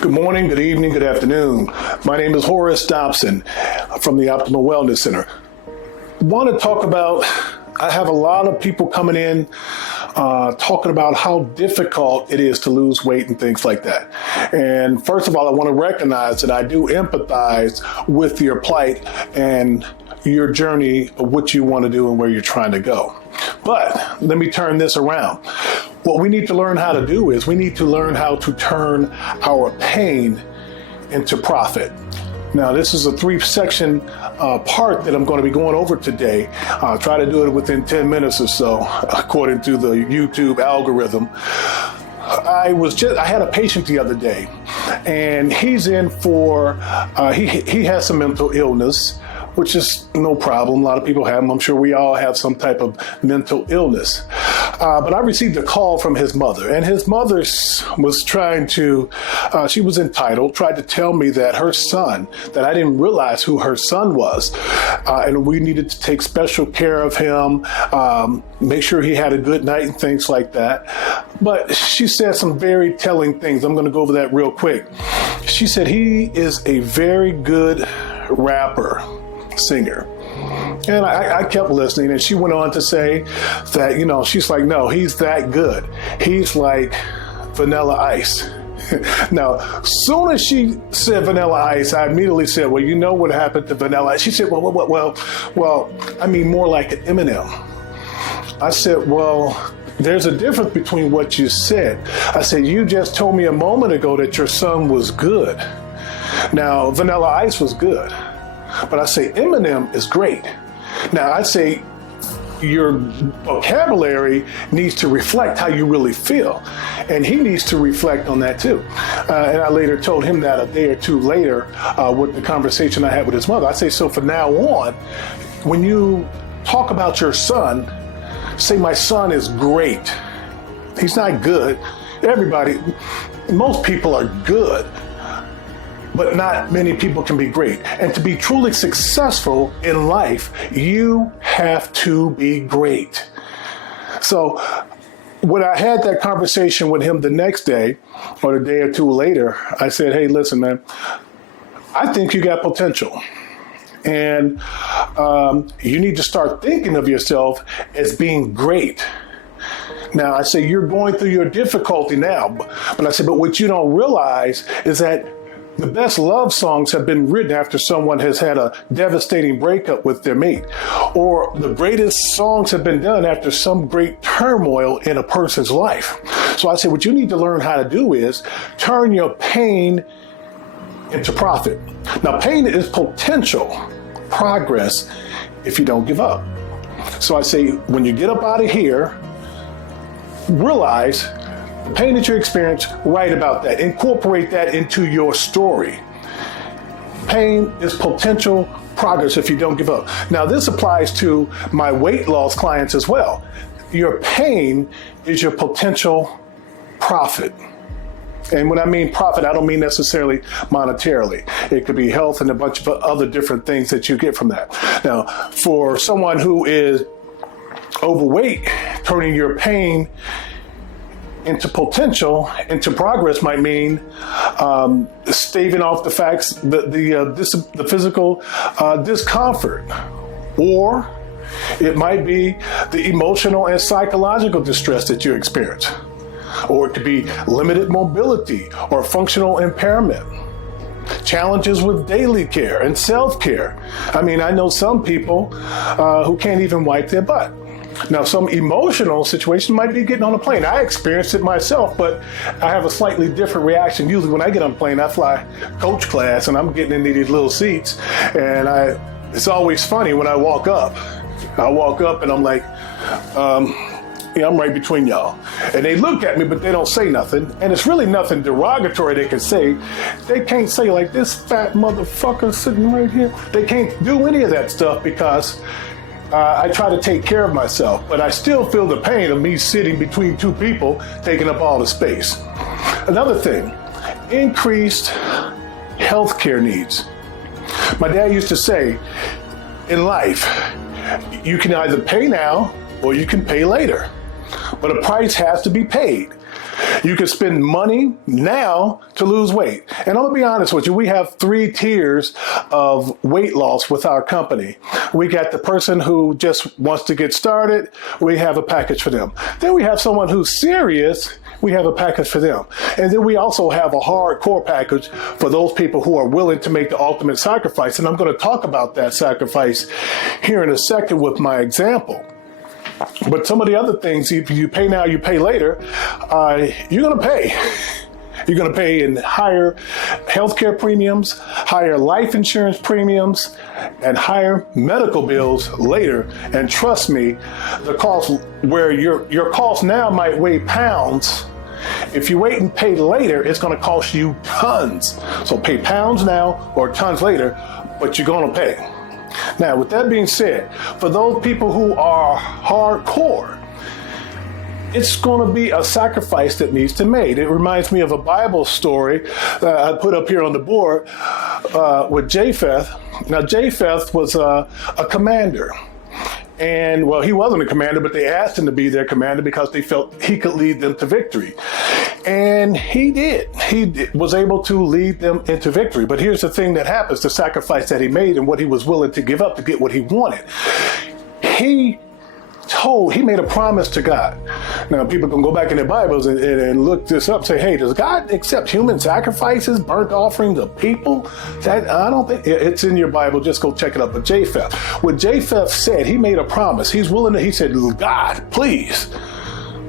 Good morning, good evening, good afternoon. My name is Horace Dobson from the Optimal Wellness Center. Want to talk about, I have a lot of people coming in talking about how difficult it is to lose weight and things like that. And first of all, I want to recognize that I do empathize with your plight and your journey of what you want to do and where you're trying to go. But let me turn this around. What we need to learn how to do is we need to learn how to turn our pain into profit. Now, this is a 3-section part that I'm going to be going over today. I'll try to do it within 10 minutes or so, according to the YouTube algorithm. I had a patient the other day, and he's in for, he has some mental illness, which is no problem. A lot of people have them. I'm sure we all have some type of mental illness. But I received a call from his mother, and his mother was trying to, she was entitled, tried to tell me that her son, that I didn't realize who her son was, and we needed to take special care of him, make sure he had a good night and things like that. But she said some very telling things. I'm going to go over that real quick. She said he is a very good rapper, singer. And I kept listening, and she went on to say that, she's like, no, he's that good. He's like Vanilla Ice. Now, soon as she said Vanilla Ice, I immediately said, well, you know what happened to Vanilla Ice? She said, well, I mean, more like Eminem. I said, well, there's a difference between what you said. I said, you just told me a moment ago that your son was good. Now, Vanilla Ice was good. But I say Eminem is great. Now, I'd say your vocabulary needs to reflect how you really feel. And he needs to reflect on that too. And I later told him that a day or two later with the conversation I had with his mother. I say, so from now on, when you talk about your son, say my son is great. He's not good. Most people are good, but not many people can be great. And to be truly successful in life, you have to be great. So when I had that conversation with him the next day, or the day or two later, I said, hey, listen, man, I think you got potential. And you need to start thinking of yourself as being great. Now, I say you're going through your difficulty now, but I said, but what you don't realize is that the best love songs have been written after someone has had a devastating breakup with their mate. Or the greatest songs have been done after some great turmoil in a person's life. So I said, what you need to learn how to do is turn your pain into profit. Now, pain is potential progress if you don't give up. So I say, when you get up out of here, realize the pain that you experience, write about that. Incorporate that into your story. Pain is potential progress if you don't give up. Now, this applies to my weight loss clients as well. Your pain is your potential profit. And when I mean profit, I don't mean necessarily monetarily. It could be health and a bunch of other different things that you get from that. Now, for someone who is overweight, turning your pain into potential, into progress might mean staving off the facts, the physical discomfort, or it might be the emotional and psychological distress that you experience, or it could be limited mobility or functional impairment, challenges with daily care and self-care. I mean, I know some people who can't even wipe their butt. Now, some emotional situation might be getting on a plane. I experienced it myself, but I have a slightly different reaction. Usually when I get on a plane, I fly coach class and I'm getting into these little seats. And it's always funny when I walk up and I'm like, I'm right between y'all. And they look at me, but they don't say nothing. And it's really nothing derogatory they can say. They can't say like, this fat motherfucker sitting right here. They can't do any of that stuff because I try to take care of myself, but I still feel the pain of me sitting between two people taking up all the space. Another thing, increased healthcare needs. My dad used to say, in life, you can either pay now or you can pay later, but a price has to be paid. You can spend money now to lose weight. And I'm going to be honest with you, we have 3 tiers of weight loss with our company. We got the person who just wants to get started. We have a package for them. Then we have someone who's serious. We have a package for them. And then we also have a hardcore package for those people who are willing to make the ultimate sacrifice. And I'm going to talk about that sacrifice here in a second with my example. But some of the other things, if you pay now, you pay later, you're going to pay. You're going to pay in higher healthcare premiums, higher life insurance premiums, and higher medical bills later. And trust me, the cost where your cost now might weigh pounds, if you wait and pay later, it's going to cost you tons. So pay pounds now or tons later, but you're going to pay. Now, with that being said, for those people who are hardcore, it's going to be a sacrifice that needs to be made. It reminds me of a Bible story that I put up here on the board with Japheth. Now, Japheth was a commander. And, well, he wasn't a commander, but they asked him to be their commander because they felt he could lead them to victory. And he did. Was able to lead them into victory. But here's the thing that happens, the sacrifice that he made and what he was willing to give up to get what he wanted. He made a promise to God. Now, people can go back in their Bibles and look this up, say, hey, does God accept human sacrifices, burnt offerings of people? That I don't think it's in your Bible. Just go check it up. But Japheth, what Japheth said, he made a promise. He said, God, please,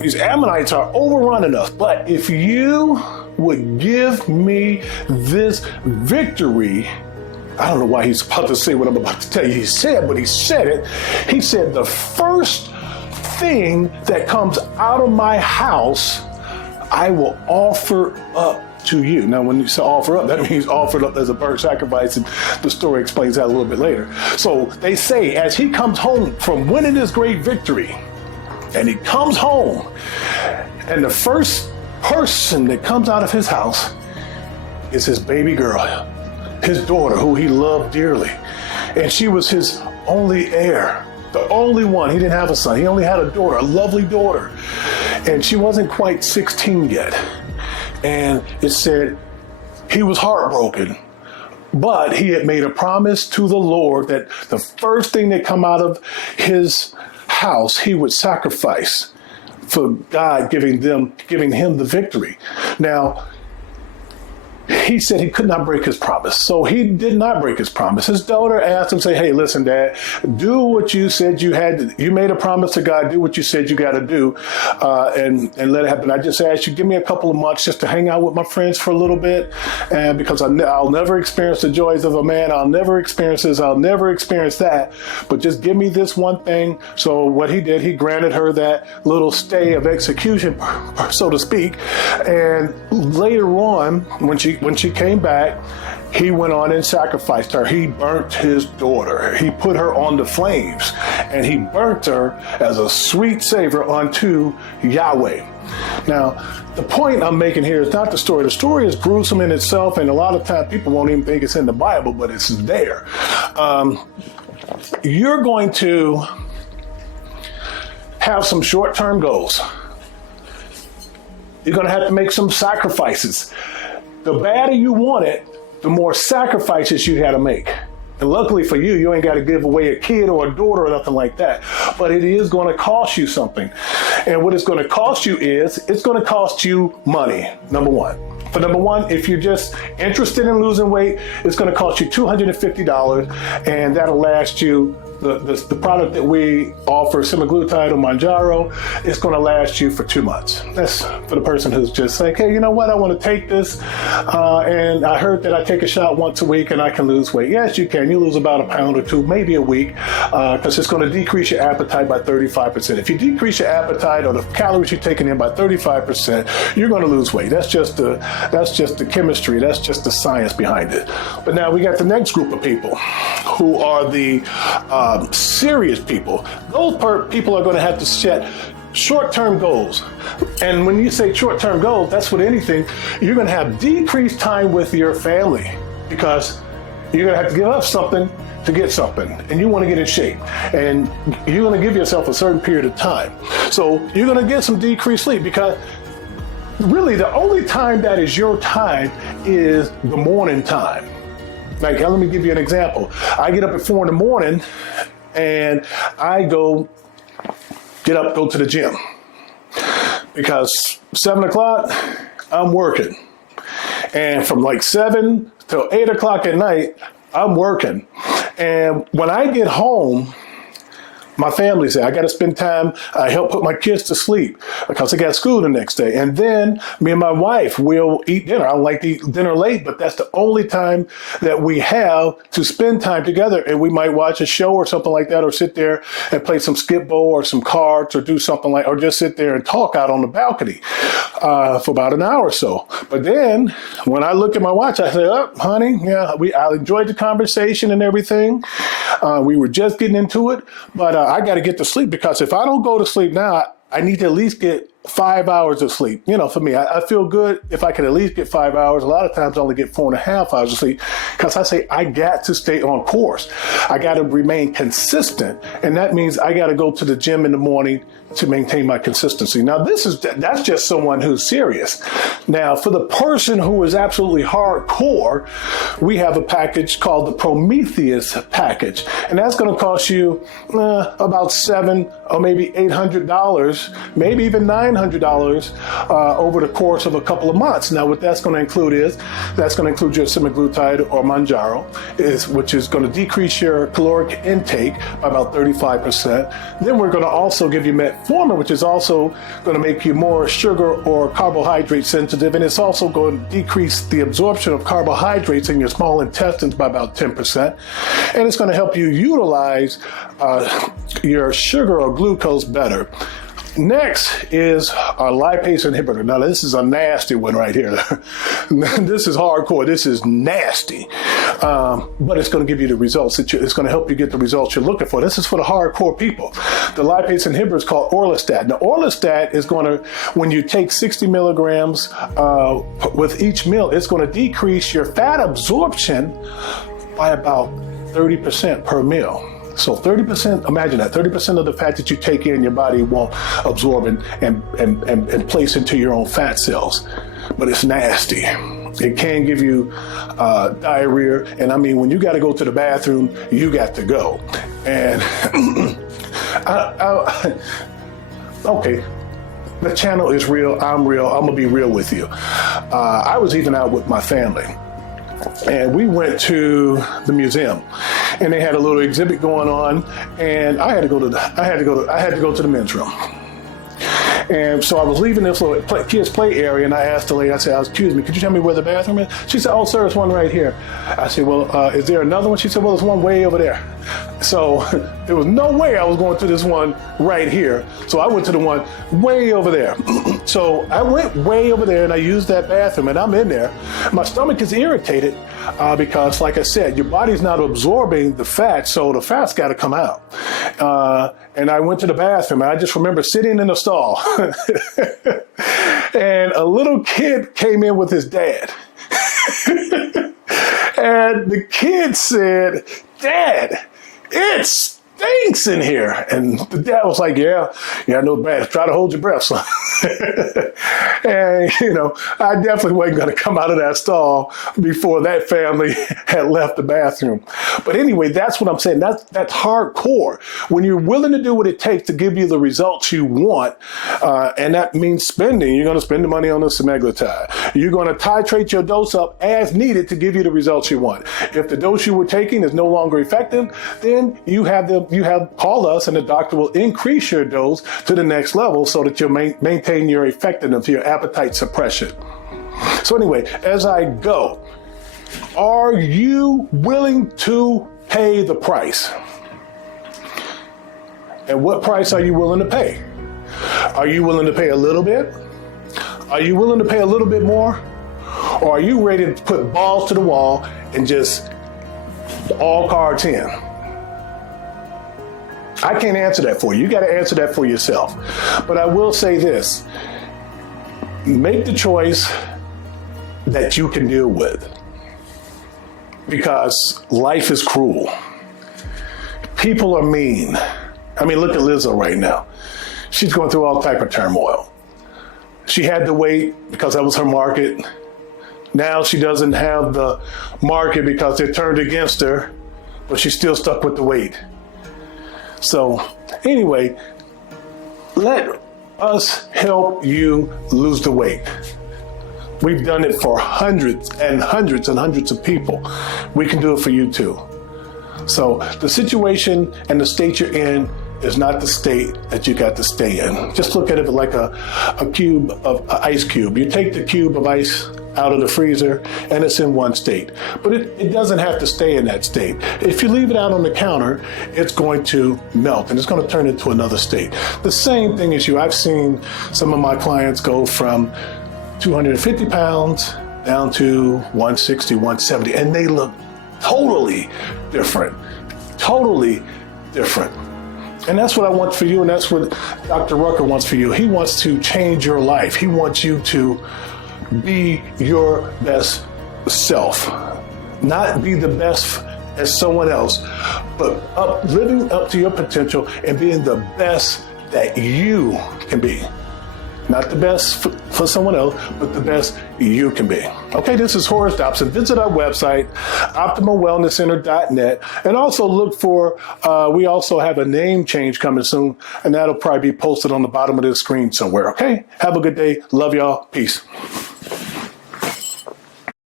these Ammonites are overrunning us. But if you would give me this victory, I don't know why he's about to say what I'm about to tell you. He said, but he said it. He said, the first thing that comes out of my house, I will offer up to you. Now, when you say offer up, that means offered up as a burnt sacrifice, and the story explains that a little bit later. So they say, as he comes home from winning this great victory, and he comes home, and the first person that comes out of his house is his baby girl, his daughter, who he loved dearly. And she was his only heir, the only one. He didn't have a son. He only had a daughter, a lovely daughter. And she wasn't quite 16 yet. And it said he was heartbroken, but he had made a promise to the Lord that the first thing that come out of his house, he would sacrifice for God giving him the victory. Now, he said he could not break his promise. So he did not break his promise. His daughter asked him, say, hey, listen, Dad, do what you said you had to. You made a promise to God, do what you said you got to do, and let it happen. I just asked you, give me a couple of months just to hang out with my friends for a little bit, and because I'll never experience the joys of a man. I'll never experience this. I'll never experience that. But just give me this one thing. So what he did, he granted her that little stay of execution, so to speak. And later on, when she came back, he went on and sacrificed her. He burnt his daughter. He put her on the flames, and he burnt her as a sweet savor unto Yahweh. Now, the point I'm making here is not the story. The story is gruesome in itself, and a lot of times people won't even think it's in the Bible, but it's there. You're going to have some short-term goals. You're going to have to make some sacrifices. The badder you want it, the more sacrifices you got to make. And luckily for you, you ain't got to give away a kid or a daughter or nothing like that. But it is going to cost you something. And what it's going to cost you is, it's going to cost you money, number one. For number one, if you're just interested in losing weight, it's going to cost you $250, and that'll last you. The product that we offer, semaglutide or Mounjaro, it's going to last you for 2 months. That's for the person who's just like, hey, you know what? I want to take this, and I heard that I take a shot once a week and I can lose weight. Yes, you can. You lose about a pound or two, maybe a week, because it's going to decrease your appetite by 35%. If you decrease your appetite or the calories you're taking in by 35%, you're going to lose weight. That's just the chemistry. That's just the science behind it. But now we got the next group of people who are the serious people. Those people are going to have to set short-term goals. And when you say short-term goals, that's with anything. You're going to have decreased time with your family because you're going to have to give up something to get something, and you want to get in shape, and you're going to give yourself a certain period of time. So you're going to get some decreased sleep because really the only time that is your time is the morning time. Like, let me give you an example. I get up at 4 in the morning and I go to the gym because 7 o'clock, I'm working. And from like 7 till 8 o'clock at night, I'm working. And when I get home, my family say I got to spend time. I help put my kids to sleep because they got school the next day. And then me and my wife will eat dinner. I don't like to eat dinner late, but that's the only time that we have to spend time together. And we might watch a show or something like that, or sit there and play some skip bowl or some cards or do something like, or just sit there and talk out on the balcony for about an hour or so. But then when I look at my watch, I say, "Oh, honey, yeah, I enjoyed the conversation and everything. We were just getting into it, but I got to get to sleep because if I don't go to sleep now, I need to at least get 5 hours of sleep." You know, for me, I feel good if I can at least get 5 hours. A lot of times I only get 4.5 hours of sleep because I say I got to stay on course. I got to remain consistent. And that means I got to go to the gym in the morning to maintain my consistency. Now, that's just someone who's serious. Now, for the person who is absolutely hardcore, we have a package called the Prometheus package. And that's going to cost you about $700 or maybe $800, maybe even $900 over the course of a couple of months. Now, what that's going to include is that's going to include your semaglutide or Mounjaro, which is going to decrease your caloric intake by about 35%. Then we're going to also give you metformin, which is also going to make you more sugar or carbohydrate sensitive, and it's also going to decrease the absorption of carbohydrates in your small intestines by about 10%, and it's going to help you utilize your sugar or glucose better. Next is our lipase inhibitor. Now, this is a nasty one right here. This is hardcore. This is nasty. But it's going to give you the results. It's going to help you get the results you're looking for. This is for the hardcore people. The lipase inhibitor is called Orlistat. Now, Orlistat is going to, when you take 60 milligrams with each meal, it's going to decrease your fat absorption by about 30% per meal. So 30%, imagine that, 30% of the fat that you take in, your body won't absorb and place into your own fat cells. But it's nasty. It can give you diarrhea. And I mean, when you got to go to the bathroom, you got to go. And okay, the channel is real. I'm real. I'm going to be real with you. I was even out with my family. And we went to the museum, and they had a little exhibit going on, and I had to go to the men's room. And so I was leaving this little kids play area, and I asked the lady, I said, "Excuse me, could you tell me where the bathroom is?" She said, "Oh, sir, there's one right here." I said, "Well, is there another one?" She said, "Well, there's one way over there." So there was no way I was going to this one right here. So I went to the one way over there. So I went way over there and I used that bathroom, and I'm in there. My stomach is irritated because, like I said, your body's not absorbing the fat, so the fat's got to come out. And I went to the bathroom, and I just remember sitting in the stall. And a little kid came in with his dad. And the kid said, "Dad, it stinks in here." And the dad was like, yeah, I know bad. Try to hold your breath, son. And, I definitely wasn't going to come out of that stall before that family had left the bathroom. But anyway, that's what I'm saying. That's hardcore. When you're willing to do what it takes to give you the results you want, and that means spending. You're going to spend the money on the semaglutide. You're going to titrate your dose up as needed to give you the results you want. If the dose you were taking is no longer effective, then you have call us, and the doctor will increase your dose to the next level so that you'll maintain your effectiveness, your appetite suppression. So anyway, as I go, are you willing to pay the price? And what price are you willing to pay? Are you willing to pay a little bit? Are you willing to pay a little bit more? Or are you ready to put balls to the wall and just all cards in? I can't answer that for you. You got to answer that for yourself. But I will say this. Make the choice that you can deal with. Because life is cruel. People are mean. Look at Lizzo right now. She's going through all type of turmoil. She had to wait because that was her market. Now she doesn't have the market because they turned against her, but she's still stuck with the weight. So anyway, let us help you lose the weight. We've done it for hundreds and hundreds and hundreds of people. We can do it for you too. So the situation and the state you're in is not the state that you got to stay in. Just look at it like a cube of an ice cube. You take the cube of ice out of the freezer and it's in one state, but it doesn't have to stay in that state. If you leave it out on the counter, it's going to melt and it's going to turn into another state. The same thing as you. I've seen some of my clients go from 250 pounds down to 160, 170, and they look totally different. And that's what I want for you, and that's what Dr. Rucker wants for you. He wants to change your life. He wants you to be your best self, not be the best as someone else, but living up to your potential and being the best that you can be. Not the best for someone else, but the best you can be. Okay, this is Horace Dobson. Visit our website, OptimalWellnessCenter.net, and also look for, we also have a name change coming soon, and that'll probably be posted on the bottom of the screen somewhere. Okay, have a good day. Love y'all. Peace.